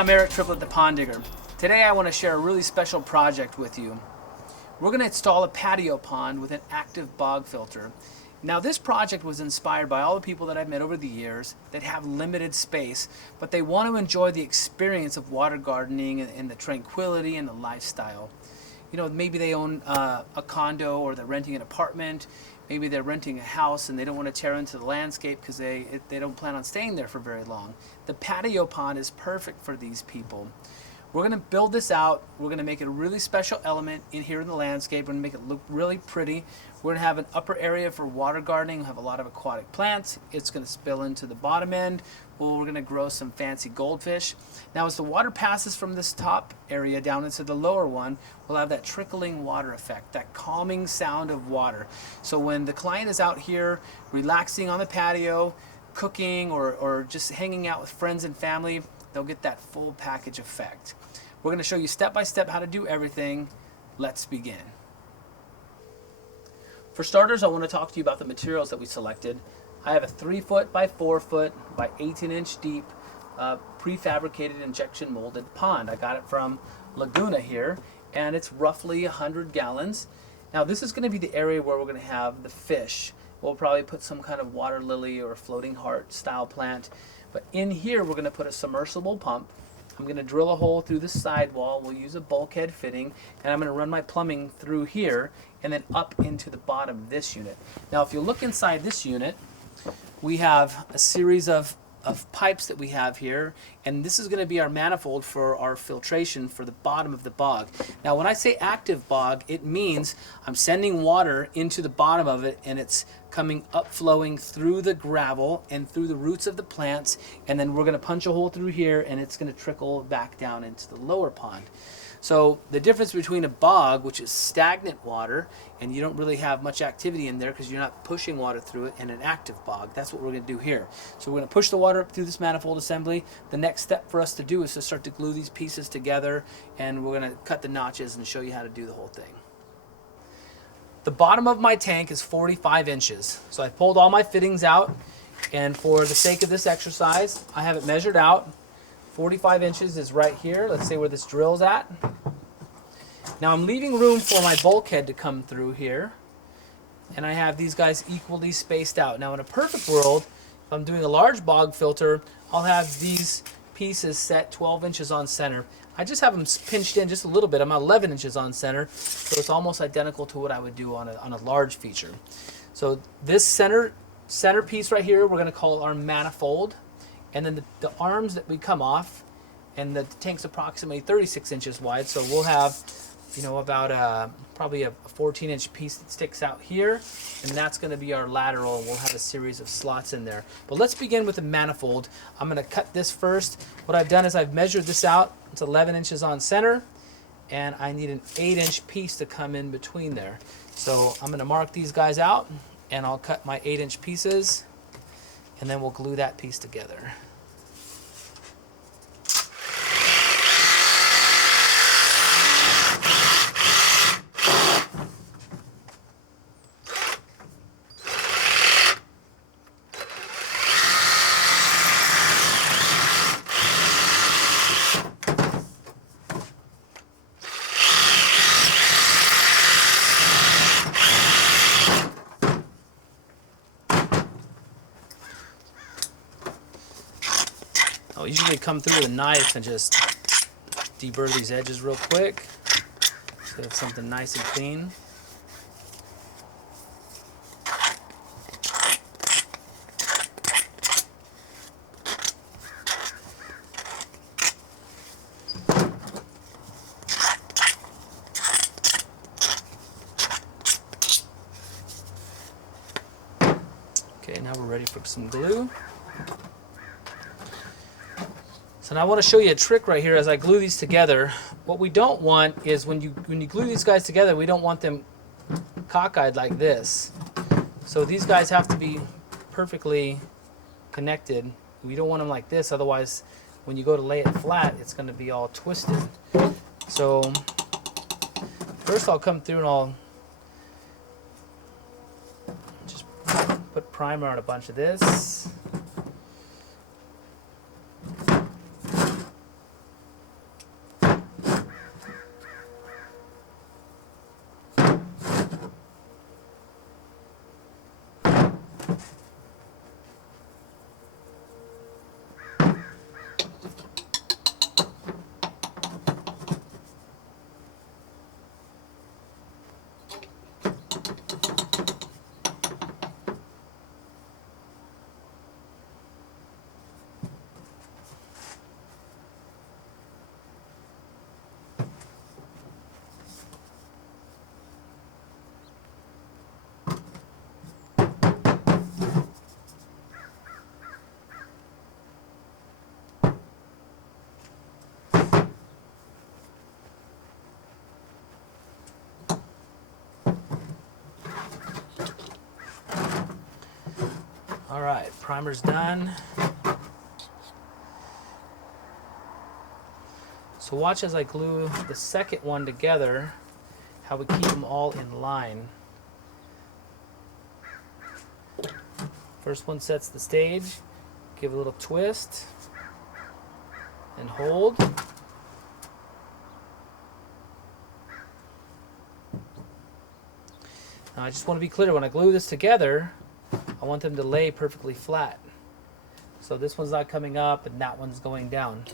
I'm Eric Triplett, the Pond Digger. Today I want to share a really special project with you. We're going to install a patio pond with an active bog filter. Now this project was inspired by all the people that I've met over the years that have limited space, but they want to enjoy the experience of water gardening and the tranquility and the lifestyle. You know, maybe they own a condo or they're renting an apartment. Maybe they're renting a house and they don't want to tear into the landscape because they don't plan on staying there for very long. The patio pond is perfect for these people. We're going to build this out. We're going to make it a really special element in here in the landscape. We're going to make it look really pretty. We're going to have an upper area for water gardening. We'll have a lot of aquatic plants. It's going to spill into the bottom end. Well, we're going to grow some fancy goldfish. Now as the water passes from this top area down into the lower one, we'll have that trickling water effect, that calming sound of water. So when the client is out here relaxing on the patio, cooking, or just hanging out with friends and family, they'll get that full package effect. We're going to show you step by step how to do everything. Let's begin. For starters, I want to talk to you about the materials that we selected. I have a 3 foot by 4 foot by 18-inch deep prefabricated injection molded pond. I got it from Laguna here, and it's roughly 100 gallons. Now this is going to be the area where we're going to have the fish. We'll probably put some kind of water lily or floating heart style plant. But in here we're going to put a submersible pump. I'm going to drill a hole through the sidewall. We'll use a bulkhead fitting, and I'm going to run my plumbing through here and then up into the bottom of this unit. Now if you look inside this unit, we have a series of pipes that we have here, and this is going to be our manifold for our filtration for the bottom of the bog. Now when I say active bog, it means I'm sending water into the bottom of it, and it's coming upflowing through the gravel and through the roots of the plants, and then we're going to punch a hole through here and it's going to trickle back down into the lower pond. So the difference between a bog, which is stagnant water and you don't really have much activity in there because you're not pushing water through it, and an active bog, that's what we're going to do here. So we're going to push the water up through this manifold assembly. The next step for us to do is to start to glue these pieces together, and we're going to cut the notches and show you how to do the whole thing. The bottom of my tank is 45 inches. So I pulled all my fittings out, and for the sake of this exercise, I have it measured out. 45 inches is right here. Let's see where this drill's at. Now I'm leaving room for my bulkhead to come through here, and I have these guys equally spaced out. Now in a perfect world, if I'm doing a large bog filter, I'll have these pieces set 12 inches on center. I just have them pinched in just a little bit. I'm 11 inches on center, so it's almost identical to what I would do on a large feature. So this center piece right here, we're going to call our manifold, and then the arms that we come off, and the tank's approximately 36 inches wide, so we'll have, you know, about probably a 14-inch piece that sticks out here, and that's going to be our lateral, and we'll have a series of slots in there. But let's begin with the manifold. I'm going to cut this first. What I've done is I've measured this out. It's 11 inches on center, and I need an 8-inch piece to come in between there. So I'm going to mark these guys out, and I'll cut my 8-inch pieces, and then we'll glue that piece together. I'll usually come through with a knife and just deburr these edges real quick so we have something nice and clean. Okay, now we're ready for some glue. So now I want to show you a trick right here as I glue these together. What we don't want is when you glue these guys together, we don't want them cockeyed like this. So these guys have to be perfectly connected. We don't want them like this, otherwise when you go to lay it flat, it's going to be all twisted. So first I'll come through and I'll just put primer on a bunch of this. All right, primer's done. So watch as I glue the second one together, how we keep them all in line. First one sets the stage, give a little twist, and hold. Now I just want to be clear, when I glue this together, I want them to lay perfectly flat. So this one's not coming up and that one's going down.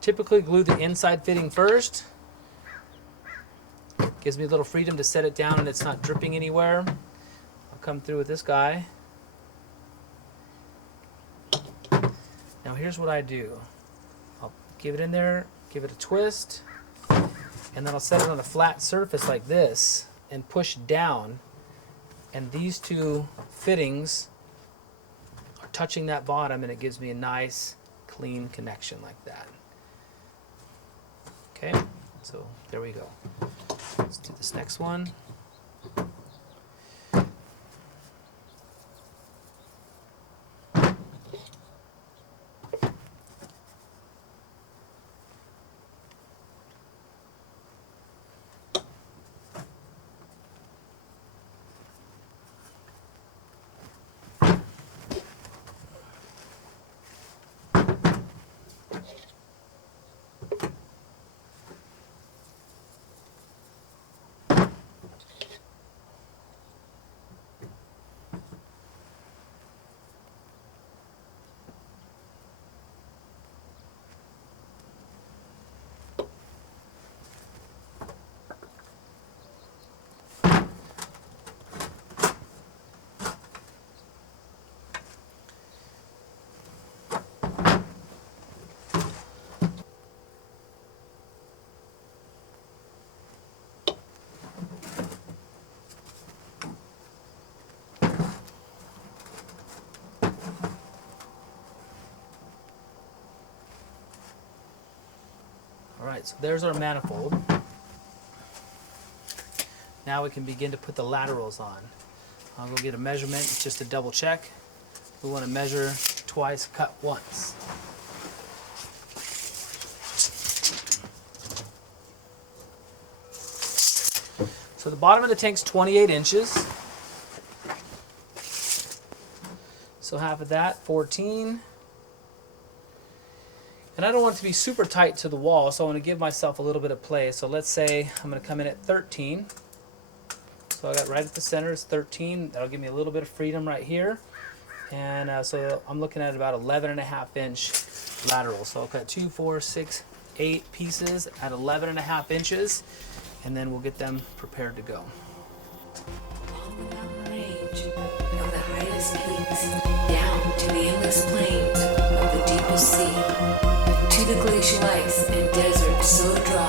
Typically glue the inside fitting first. Gives me a little freedom to set it down and it's not dripping anywhere. I'll come through with this guy. Now here's what I do. I'll give it in there, give it a twist, and then I'll set it on a flat surface like this and push down, and these two fittings are touching that bottom and it gives me a nice clean connection like that. Okay, so there we go. Let's do this next one. Alright, so there's our manifold. Now we can begin to put the laterals on. I'll go get a measurement just to double check. We want to measure twice, cut once. So the bottom of the tank's 28 inches. So half of that, 14. And I don't want it to be super tight to the wall, so I want to give myself a little bit of play. So let's say I'm going to come in at 13. So I got right at the center is 13. That'll give me a little bit of freedom right here. And so I'm looking at about 11.5-inch laterals. So I'll cut 2, 4, 6, 8 pieces at 11.5 inches, and then we'll get them prepared to go. Along the mountain range, of the highest peaks, down to the endless plains of the deepest sea, to the glacial ice and desert so dry